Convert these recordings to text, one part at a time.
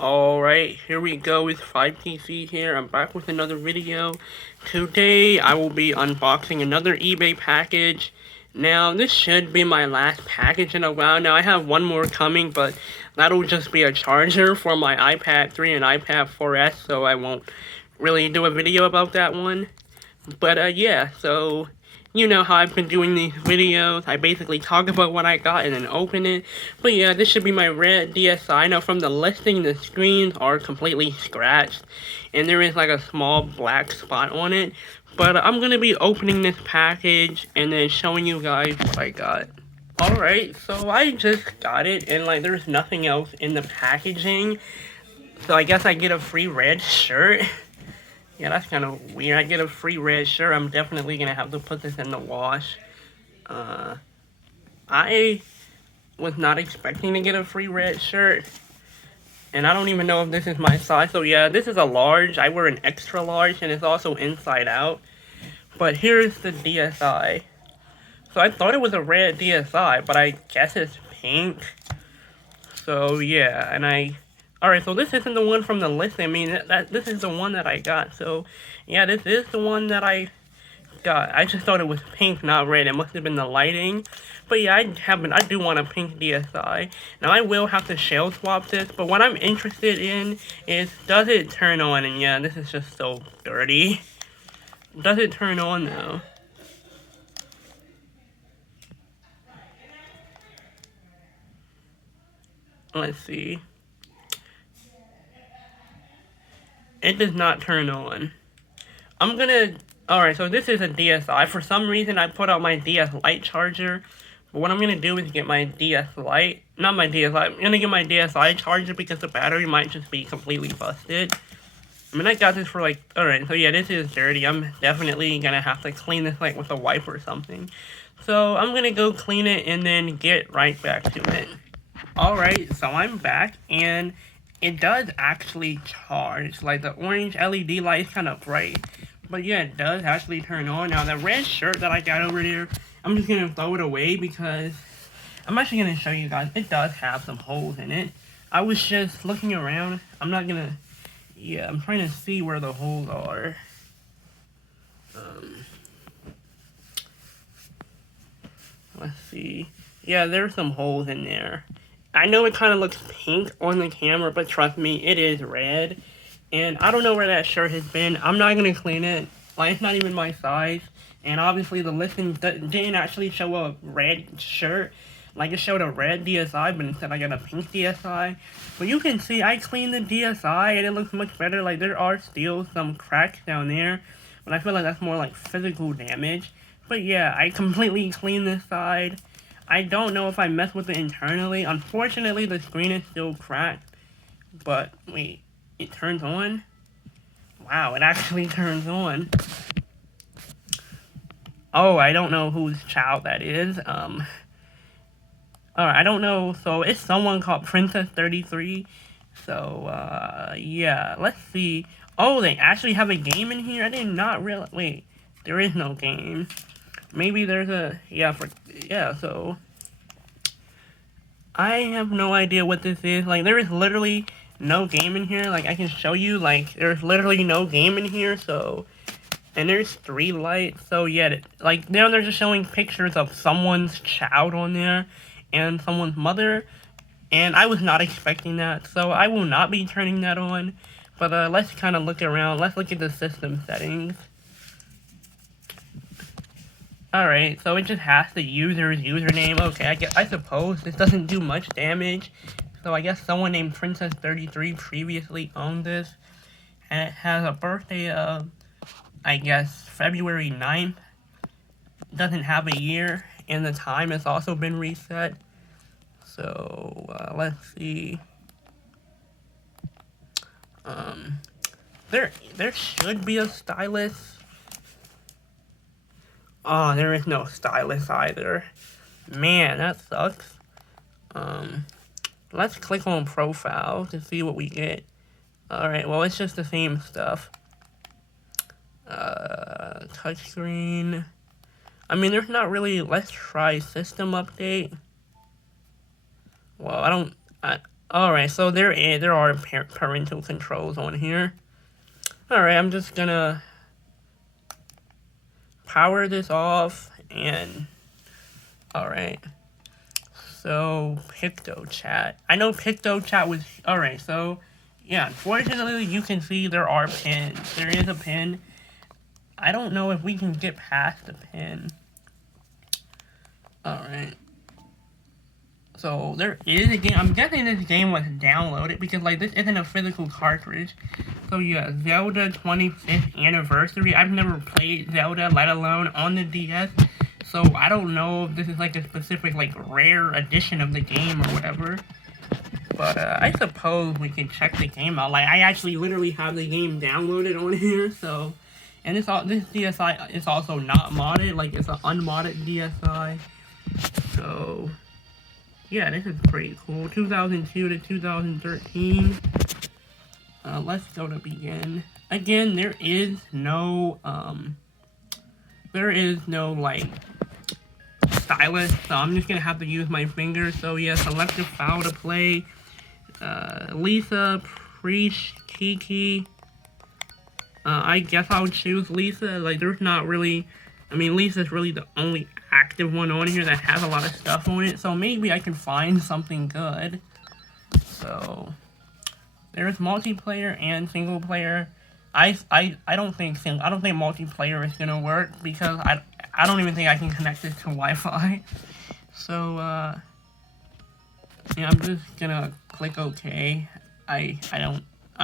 Alright, here we go with 5PC here. I'm back with another video. Today, I will be unboxing another eBay package. Now, this should be my last package in a while. Now, I have one more coming, but that'll just be a charger for my iPad 3 and iPad 4S, so I won't really do a video about that one. But, yeah, so you know how I've been doing these videos. I basically talk about what I got and then open it. But yeah, this should be my red DSi. Now from the listing, the screens are completely scratched. And there is like a small black spot on it. But I'm going to be opening this package and then showing you guys what I got. Alright, so I just got it and like there's nothing else in the packaging. So I guess I get a free red shirt. Yeah, that's kind of weird. I get a free red shirt. I'm definitely going to have to put this in the wash. I was not expecting to get a free red shirt. And I don't even know if this is my size. So yeah, this is a large. I wear an extra large and it's also inside out. But here's the DSi. So I thought it was a red DSi, but I guess it's pink. So yeah, and alright, so this isn't the one from the list. I mean, this is the one that I got. So, yeah, this is the one that I got. I just thought it was pink, not red. It must have been the lighting. But yeah, I do want a pink DSi. Now, I will have to shell swap this. But what I'm interested in is, does it turn on? And yeah, this is just so dirty. Does it turn on, though? Let's see. It does not turn on. Alright, so this is a DSi. For some reason, I put out my DS Lite charger. But what I'm gonna do is get my DS Lite. Not my DSi. I'm gonna get my DSi charger because the battery might just be completely busted. I mean, I got this for like... Alright, so yeah, this is dirty. I'm definitely gonna have to clean this like with a wipe or something. So I'm gonna go clean it and then get right back to it. Alright, so I'm back and it does actually charge. Like the orange LED light is kind of bright. But yeah, it does actually turn on. Now the red shirt that I got over there, I'm just going to throw it away because I'm actually going to show you guys. It does have some holes in it. I was just looking around. I'm not going to... Yeah, I'm trying to see where the holes are. Let's see. Yeah, there's some holes in there. I know it kind of looks pink on the camera, but trust me, it is red. And I don't know where that shirt has been. I'm not going to clean it. Like, it's not even my size. And obviously, the listing didn't actually show a red shirt. Like, it showed a red DSi, but instead I got a pink DSi. But you can see, I cleaned the DSi, and it looks much better. Like, there are still some cracks down there. But I feel like that's more like physical damage. But yeah, I completely cleaned this side. I don't know if I messed with it internally. Unfortunately, the screen is still cracked. But, wait, it turns on? Wow, it actually turns on. Oh, I don't know whose child that is. Alright, I don't know. So, it's someone called Princess33. So, yeah, let's see. Oh, they actually have a game in here? I did not realize. Wait, there is no game. Maybe there's a... Yeah, so... I have no idea what this is. Like, there is literally no game in here. Like, I can show you. Like, there's literally no game in here, so... And there's 3 lights, so yeah, like, now they're just showing pictures of someone's child on there, and someone's mother, and I was not expecting that, so I will not be turning that on. But, let's kind of look around. Let's look at the system settings. Alright, so it just has the user's username. Okay, I suppose this doesn't do much damage. So I guess someone named Princess33 previously owned this. And it has a birthday of, I guess, February 9th. Doesn't have a year. And the time has also been reset. So, let's see. There should be a stylus. Oh, there is no stylus either. Man, that sucks. Let's click on profile to see what we get. Alright, well, it's just the same stuff. Touchscreen. I mean, there's not really, let's try system update. Well, Alright, so there are parental controls on here. Alright, I'm just gonna power this off and alright. So PictoChat. I know PictoChat was alright, so yeah, unfortunately you can see there are pins. There is a pin. I don't know if we can get past the pin. Alright. So there is a game. I'm guessing this game was downloaded because like this isn't a physical cartridge. So yeah, Zelda 25th anniversary. I've never played Zelda, let alone on the DS. So I don't know if this is like a specific like rare edition of the game or whatever. But I suppose we can check the game out. Like I actually literally have the game downloaded on here. So, and this DSi is also not modded. Like it's an unmodded DSi. So. Yeah, this is pretty cool. 2002 to 2013. Let's go to begin. Again, there is no, like, stylus, so I'm just gonna have to use my fingers. So yeah, select a file to play. Lisa, Preach, Kiki. I guess I would choose Lisa. Like, there's not really... I mean, Lisa's really the only active one on here that has a lot of stuff on it, so maybe I can find something good. So, there's multiplayer and single player. I don't think multiplayer is gonna work because I don't even think I can connect it to Wi-Fi. So, yeah, I'm just gonna click OK. I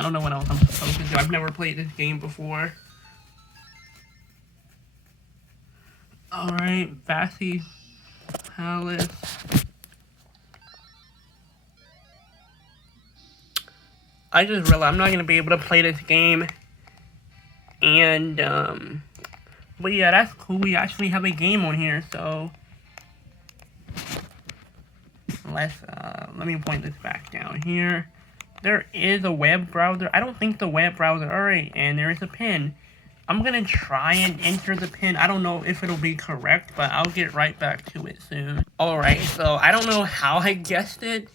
don't know what else I'm supposed to do. I've never played this game before. Alright, Bassy Palace. I just realized I'm not going to be able to play this game. And, but yeah, that's cool. We actually have a game on here, so. Let me point this back down here. There is a web browser. I don't think the web browser, alright, and there is a pin. I'm gonna try and enter the pin. I don't know if it'll be correct, but I'll get right back to it soon. Alright, so I don't know how I guessed it.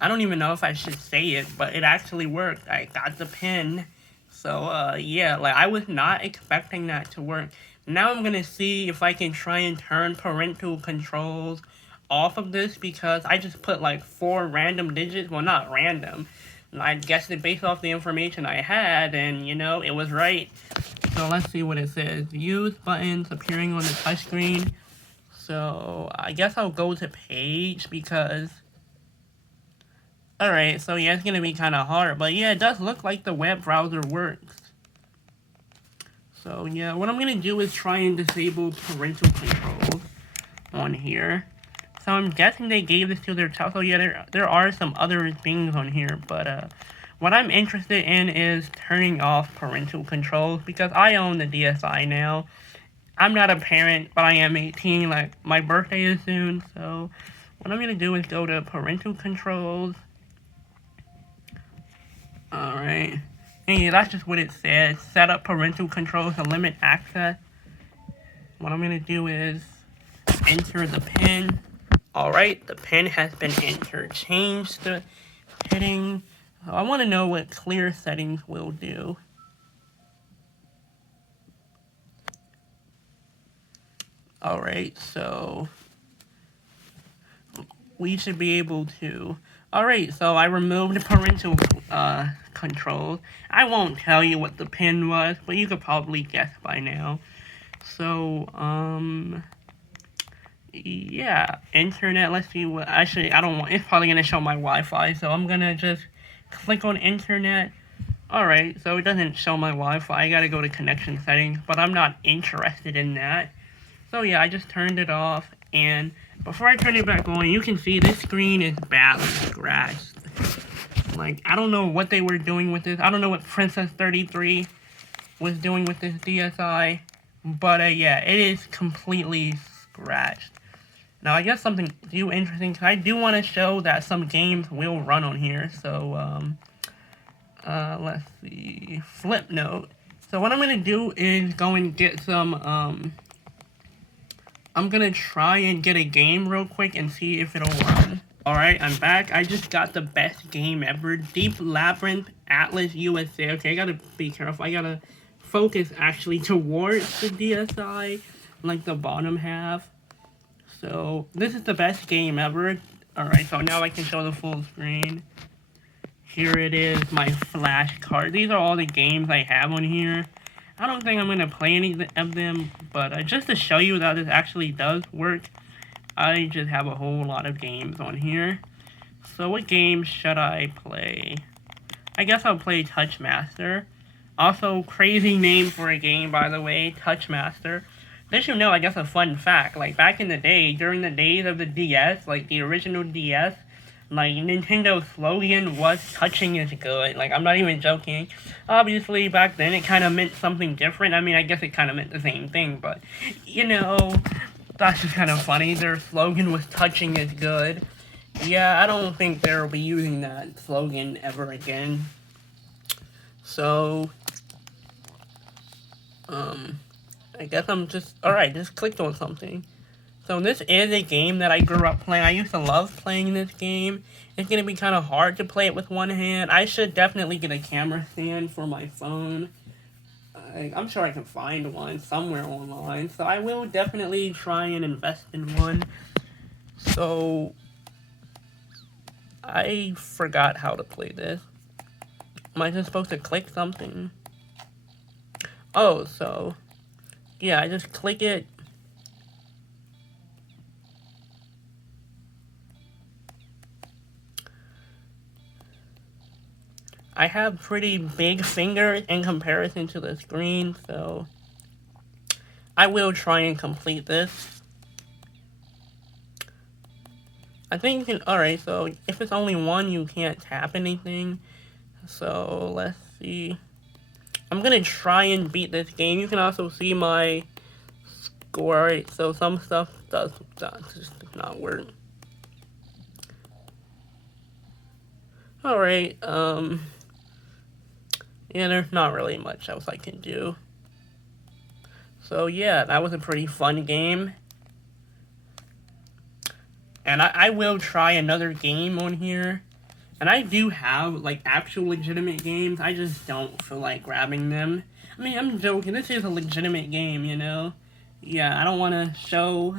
I don't even know if I should say it, but it actually worked. I got the pin. So, yeah, like, I was not expecting that to work. Now I'm gonna see if I can try and turn parental controls off of this, because I just put, like, 4 random digits. Well, not random. I guessed it based off the information I had, and, you know, it was right. So let's see what it says. Use buttons appearing on the touchscreen. So I guess I'll go to page because... Alright, so yeah, it's going to be kind of hard. But yeah, it does look like the web browser works. So yeah, what I'm going to do is try and disable parental controls on here. So I'm guessing they gave this to their child. So yeah, there are some other things on here. But what I'm interested in is turning off parental controls because I own the DSi now. I'm not a parent, but I am 18. Like, my birthday is soon. So what I'm going to do is go to parental controls. Alright. And yeah, that's just what it says. Set up parental controls to limit access. What I'm going to do is enter the PIN. Alright, the PIN has been entered. Change the heading. I want to know what clear settings will do. Alright, so we should be able to... Alright, so I removed parental controls. I won't tell you what the PIN was, but you could probably guess by now. So, yeah, internet, let's see what... Actually, I don't want... It's probably going to show my Wi-Fi, so I'm going to just click on internet. Alright, so it doesn't show my Wi-Fi. I gotta go to connection settings, but I'm not interested in that. So yeah, I just turned it off, and before I turn it back on, you can see this screen is badly scratched. Like, I don't know what they were doing with this. I don't know what Princess 33 was doing with this DSi, but yeah, it is completely scratched. Now, I guess something interesting, because I do want to show that some games will run on here, so, let's see, Flipnote. So what I'm going to do is go and get some, I'm going to try and get a game real quick and see if it'll run. Alright, I'm back. I just got the best game ever. Deep Labyrinth Atlas USA. Okay, I gotta be careful. I gotta focus actually towards the DSi, like the bottom half. So, this is the best game ever. Alright, so now I can show the full screen. Here it is, my flashcard. These are all the games I have on here. I don't think I'm going to play any of them, but just to show you that this actually does work, I just have a whole lot of games on here. So what games should I play? I guess I'll play Touchmaster. Also, crazy name for a game, by the way, Touchmaster. Did you know, I guess a fun fact, like back in the day, during the days of the DS, like the original DS, like Nintendo's slogan was touching is good. Like, I'm not even joking. Obviously, back then it kind of meant something different. I mean, I guess it kind of meant the same thing, but, you know, that's just kind of funny. Their slogan was touching is good. Yeah, I don't think they'll be using that slogan ever again. So, I guess I'm just, alright, just clicked on something. So this is a game that I grew up playing. I used to love playing this game. It's going to be kind of hard to play it with one hand. I should definitely get a camera stand for my phone. I'm sure I can find one somewhere online. So I will definitely try and invest in one. So I forgot how to play this. Am I just supposed to click something? Oh, so yeah, I just click it. I have pretty big fingers in comparison to the screen, so I will try and complete this. I think you can, alright, so if it's only one, you can't tap anything. So, let's see. I'm gonna try and beat this game. You can also see my score. Alright, so some stuff just not work. Alright, yeah, there's not really much else I can do. So yeah, that was a pretty fun game. And I will try another game on here. And I do have, like, actual legitimate games. I just don't feel like grabbing them. I mean, I'm joking. This is a legitimate game, you know? Yeah, I don't want to show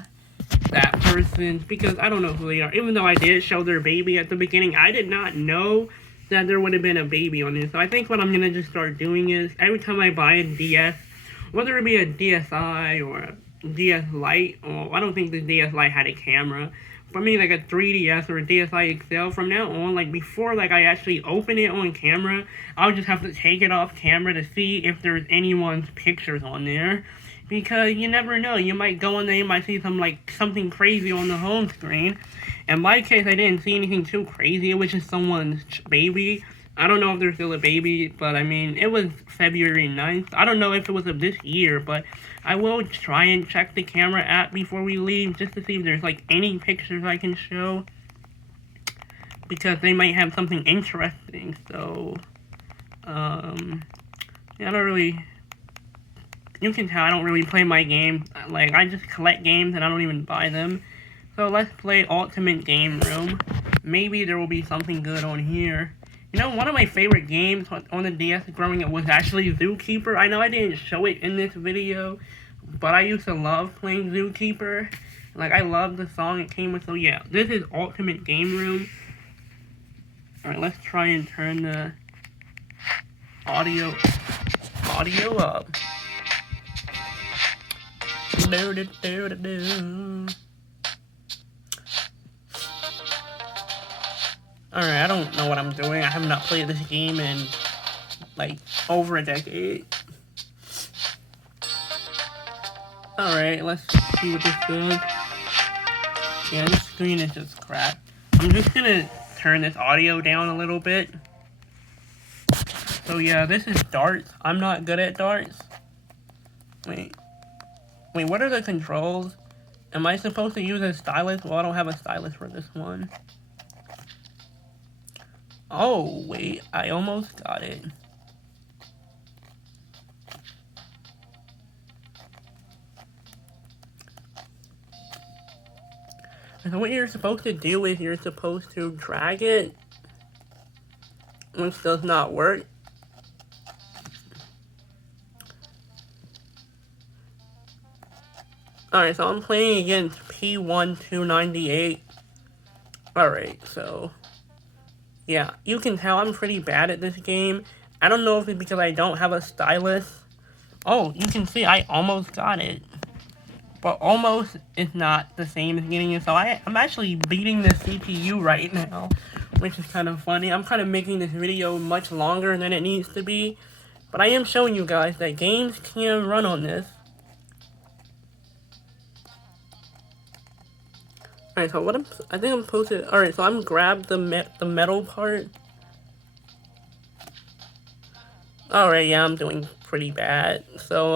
that person because I don't know who they are. Even though I did show their baby at the beginning, I did not know that there would have been a baby on this. So I think what I'm going to just start doing is every time I buy a DS, whether it be a DSi or a DS Lite, or I don't think the DS Lite had a camera. For me, like a 3DS or a DSi XL, from now on, like before like I actually open it on camera, I'll just have to take it off camera to see if there's anyone's pictures on there. Because you never know, you might go in there, you might see something crazy on the home screen. In my case, I didn't see anything too crazy, it was just someone's baby. I don't know if they're still a baby, but I mean, it was February 9th. I don't know if it was of this year, but I will try and check the camera app before we leave just to see if there's like any pictures I can show. Because they might have something interesting, so, yeah, I don't really, you can tell I don't really play my game. Like, I just collect games and I don't even buy them. So let's play Ultimate Game Room. Maybe there will be something good on here. You know, one of my favorite games on the DS growing up was actually Zookeeper. I know I didn't show it in this video, but I used to love playing Zookeeper. Like, I love the song it came with. So yeah, this is Ultimate Game Room. Alright, let's try and turn the audio up. Alright, I don't know what I'm doing. I have not played this game in, like, over a decade. Alright, let's see what this does. Yeah, this screen is just crap. I'm just gonna turn this audio down a little bit. So yeah, this is darts. I'm not good at darts. Wait, what are the controls? Am I supposed to use a stylus? Well, I don't have a stylus for this one. Oh, wait, I almost got it. So what you're supposed to do is you're supposed to drag it, which does not work. Alright, so I'm playing against P1298. Alright, so yeah, you can tell I'm pretty bad at this game. I don't know if it's because I don't have a stylus. Oh, you can see I almost got it. But almost is not the same as getting it. So I'm actually beating the CPU right now, which is kind of funny. I'm kind of making this video much longer than it needs to be. But I am showing you guys that games can run on this. Alright, so I think I'm supposed to, alright, so I'm grabbed the metal part. Alright, yeah, I'm doing pretty bad. So,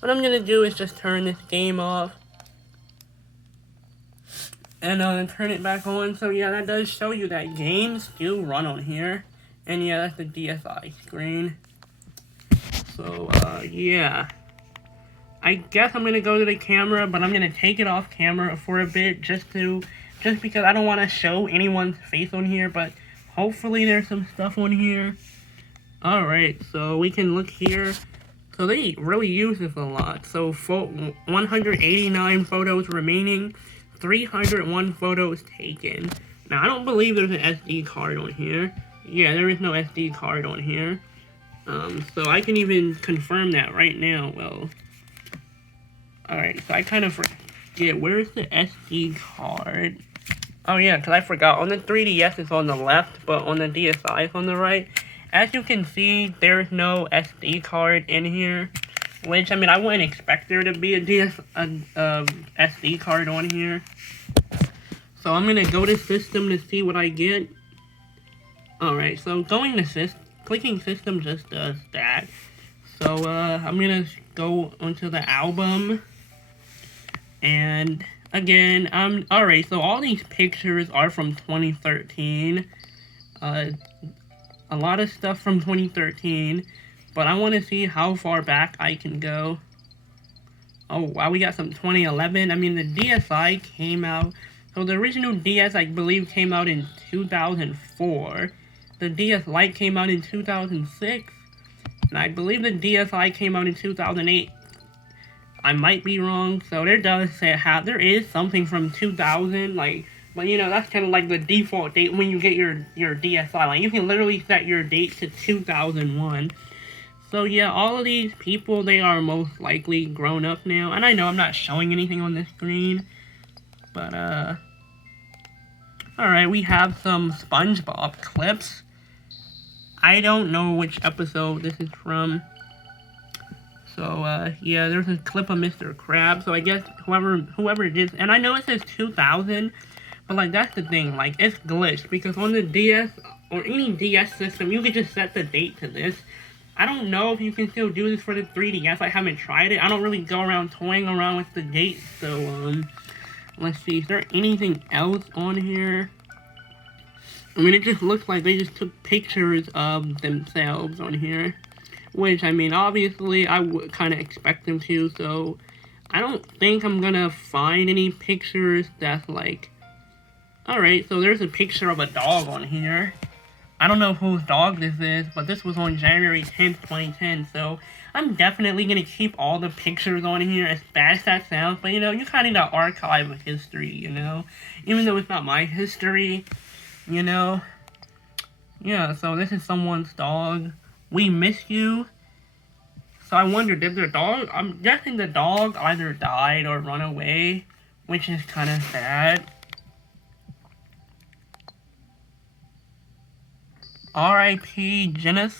what I'm gonna do is just turn this game off. And, turn it back on. So, yeah, that does show you that games do run on here. And, yeah, that's the DSi screen. So, yeah. I guess I'm gonna go to the camera, but I'm gonna take it off camera for a bit just because I don't want to show anyone's face on here, but hopefully there's some stuff on here. Alright, so we can look here. So they really use this a lot. So 189 photos remaining, 301 photos taken. Now I don't believe there's an SD card on here. Yeah, there is no SD card on here. So I can even confirm that right now. Well, alright, so I kind of forget, where's the SD card? Oh yeah, because I forgot, on the 3DS it's on the left, but on the DSi it's on the right. As you can see, there's no SD card in here, which, I mean, I wouldn't expect there to be a SD card on here. So I'm gonna go to system to see what I get. Alright, so clicking system just does that. So, I'm gonna go onto the album. And again, alright, so all these pictures are from 2013. A lot of stuff from 2013, but I want to see how far back I can go. Oh, wow, we got some 2011. I mean, the DSi came out, so the original DS, I believe, came out in 2004. The DS Lite came out in 2006, and I believe the DSi came out in 2008. I might be wrong, so there does say there is something from 2000, like, but you know, that's kind of like the default date when you get your DSi. Like, you can literally set your date to 2001. So yeah, all of these people, they are most likely grown up now. And I know I'm not showing anything on the screen, but alright, we have some SpongeBob clips. I don't know which episode this is from. So, yeah, there's a clip of Mr. Krabs. So I guess whoever it is, and I know it says 2000, but, like, that's the thing, like, it's glitched, because on the DS, or any DS system, you can just set the date to this. I don't know if you can still do this for the 3DS, I haven't tried it. I don't really go around toying around with the dates, so, let's see, is there anything else on here? I mean, it just looks like they just took pictures of themselves on here, which, I mean, obviously, I would kind of expect them to, so I don't think I'm gonna find any pictures that's, like, alright, so there's a picture of a dog on here. I don't know whose dog this is, but this was on January 10th, 2010, so I'm definitely going to keep all the pictures on here, as bad as that sounds, but, you know, you kind of need to archive history, you know? Even though it's not my history, you know? Yeah, so this is someone's dog. We miss you. So I wonder, did their dog, I'm guessing the dog either died or run away, which is kind of sad. R.I.P. General.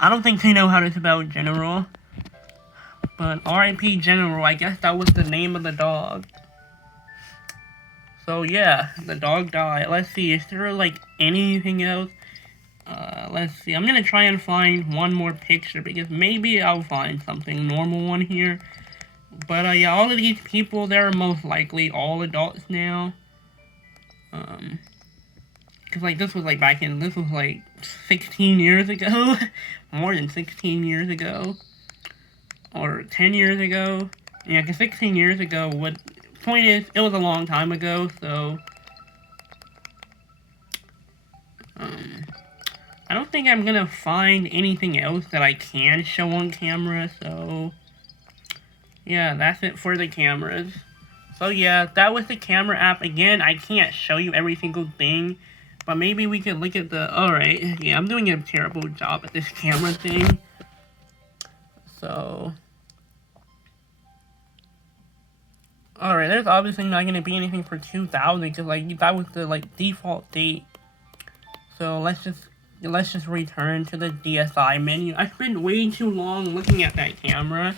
I don't think they know how to spell general. But R.I.P. General, I guess that was the name of the dog. So yeah, the dog died. Let's see, is there like anything else? Let's see, I'm gonna try and find one more picture, because maybe I'll find something normal on here. But yeah, all of these people, they're most likely all adults now. Because, like, this was, like, this was, like, 16 years ago. More than 16 years ago. Or 10 years ago. Yeah, because 16 years ago, point is, it was a long time ago, so, I don't think I'm gonna find anything else that I can show on camera, so, yeah, that's it for the cameras. So yeah, that was the camera app. Again, I can't show you every single thing, but maybe we could look at the, alright, yeah, I'm doing a terrible job at this camera thing. So, alright, there's obviously not going to be anything for 2000, because, like, that was the, like, default date. So, let's just return to the DSI menu. I spent way too long looking at that camera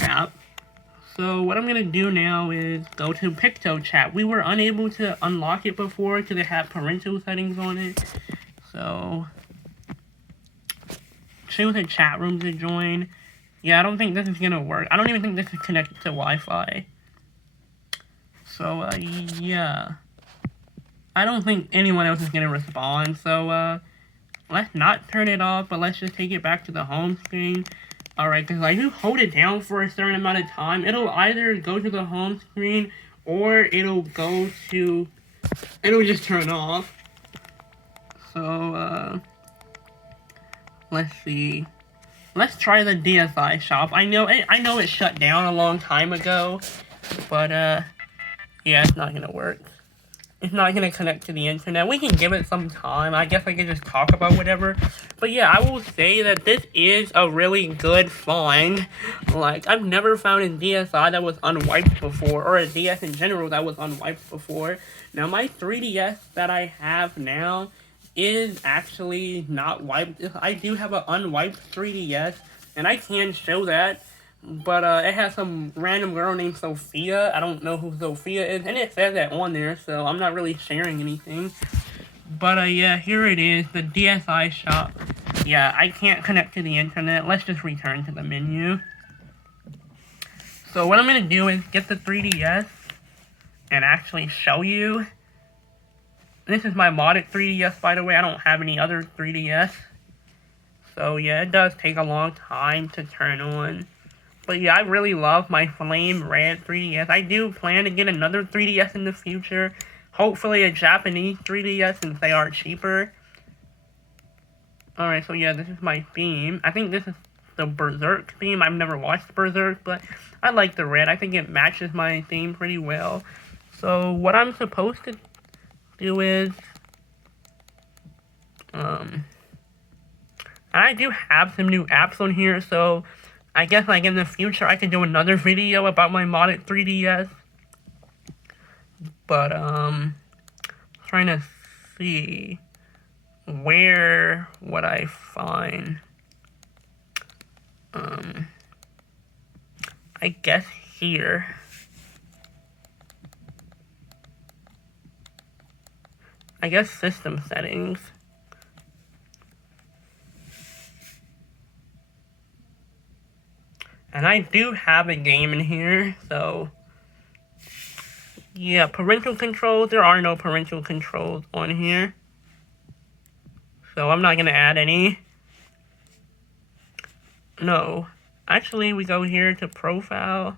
app. So, what I'm going to do now is go to PictoChat. We were unable to unlock it before because it had parental settings on it. So, choose a chat room to join. Yeah, I don't think this is going to work. I don't even think this is connected to Wi-Fi. So, yeah. I don't think anyone else is going to respond, so, let's not turn it off, but let's just take it back to the home screen. Alright, because, like, you hold it down for a certain amount of time, it'll either go to the home screen, or it'll just turn off. So, let's see. Let's try the DSI shop. I know it shut down a long time ago, but, yeah, it's not gonna work. It's not gonna connect to the internet. We can give it some time. I guess I can just talk about whatever. But yeah, I will say that this is a really good find. Like, I've never found a DSi that was unwiped before, or a DS in general that was unwiped before. Now, my 3DS that I have now is actually not wiped. I do have an unwiped 3DS, and I can show that. But it has some random girl named Sophia. I don't know who Sophia is, and it says that on there, so I'm not really sharing anything. But yeah, here it is, the DSI shop. Yeah, I can't connect to the internet. Let's just return to the menu. So what I'm gonna do is get the 3DS and actually show you. This is my modded 3DS, by the way. I don't have any other 3DS. So yeah, it does take a long time to turn on. But yeah, I really love my flame red 3DS. I do plan to get another 3DS in the future. Hopefully a Japanese 3DS since they are cheaper. Alright, so yeah, this is my theme. I think this is the Berserk theme. I've never watched Berserk, but I like the red. I think it matches my theme pretty well. So what I'm supposed to do is... I do have some new apps on here, so... I guess, like, in the future, I can do another video about my modded 3DS. But, trying to see where would I find, I guess here. I guess system settings. And I do have a game in here, so... Yeah, parental controls. There are no parental controls on here. So I'm not going to add any. No. Actually, we go here to Profile.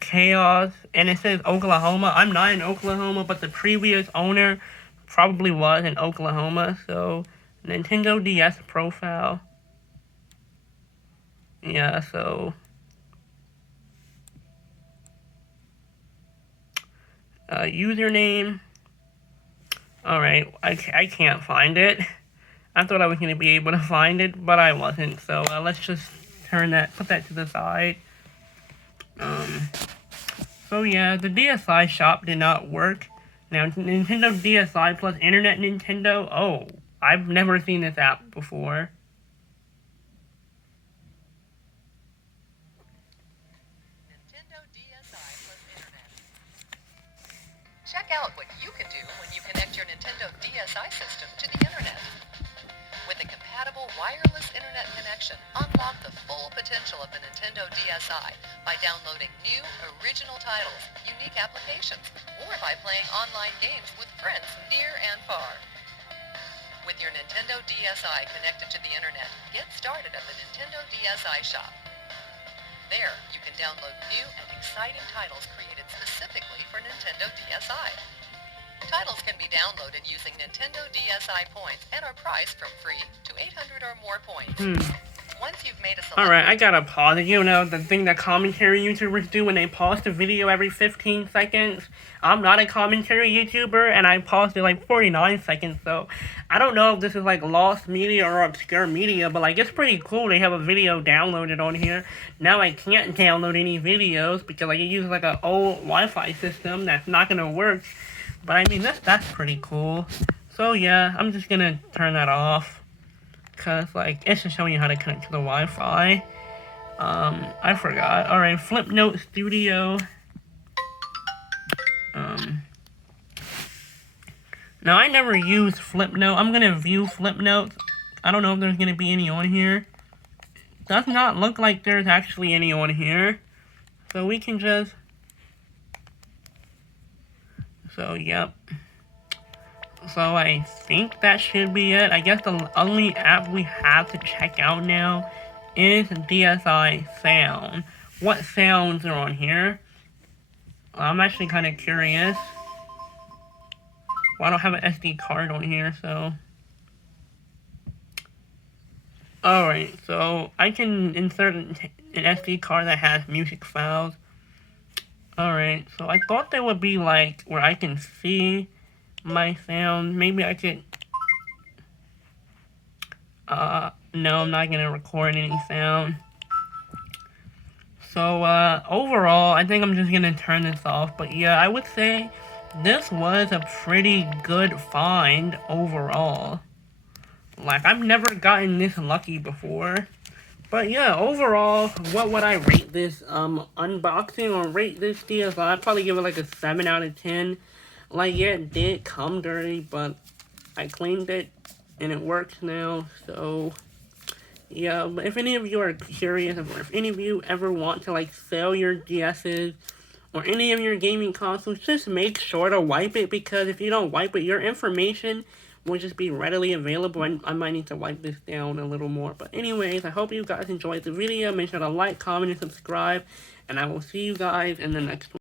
Chaos. And it says Oklahoma. I'm not in Oklahoma, but the previous owner probably was in Oklahoma. So, Nintendo DS Profile. Yeah, so... username. Alright, I can't find it. I thought I was going to be able to find it, but I wasn't. So let's just put that to the side. So yeah, the DSi shop did not work. Now, Nintendo DSi plus Internet Nintendo. Oh, I've never seen this app before. Check out what you can do when you connect your Nintendo DSi system to the internet. With a compatible wireless internet connection, unlock the full potential of the Nintendo DSi by downloading new, original titles, unique applications, or by playing online games with friends near and far. With your Nintendo DSi connected to the internet, get started at the Nintendo DSi shop. There, you can download new and exciting titles created specifically for Nintendo DSi. Titles can be downloaded using Nintendo DSi points and are priced from free to 800 or more points. Once you've made a selection... Alright, I gotta pause it. You know, the thing that commentary YouTubers do when they pause the video every 15 seconds? I'm not a commentary YouTuber, and I paused it like 49 seconds, so I don't know if this is like lost media or obscure media, but like it's pretty cool they have a video downloaded on here. Now I can't download any videos because like it uses like an old Wi-Fi system that's not gonna work. But I mean, that's pretty cool. So yeah, I'm just gonna turn that off. Because, like, it's just showing you how to connect to the Wi-Fi. I forgot. Alright, Flipnote Studio. Now, I never used Flipnote. I'm gonna view Flipnotes. I don't know if there's gonna be any on here. Does not look like there's actually any on here. So we can just... So, yep. So I think that should be it. I guess the only app we have to check out now is DSi Sound. What sounds are on here? I'm actually kind of curious. Well, I don't have an SD card on here, so... Alright, so I can insert an SD card that has music files. Alright, so I thought there would be like where I can see my sound. Maybe I could... no, I'm not gonna record any sound. So, overall, I think I'm just gonna turn this off. But yeah, I would say this was a pretty good find overall. Like, I've never gotten this lucky before. But yeah, overall, what would I rate this unboxing or rate this DSi? I'd probably give it like a 7 out of 10. Like, yeah, it did come dirty, but I cleaned it, and it works now, so, yeah. But if any of you are curious, or if any of you ever want to, like, sell your DSs, or any of your gaming consoles, just make sure to wipe it, because if you don't wipe it, your information will just be readily available, and I might need to wipe this down a little more. But anyways, I hope you guys enjoyed the video. Make sure to like, comment, and subscribe, and I will see you guys in the next one.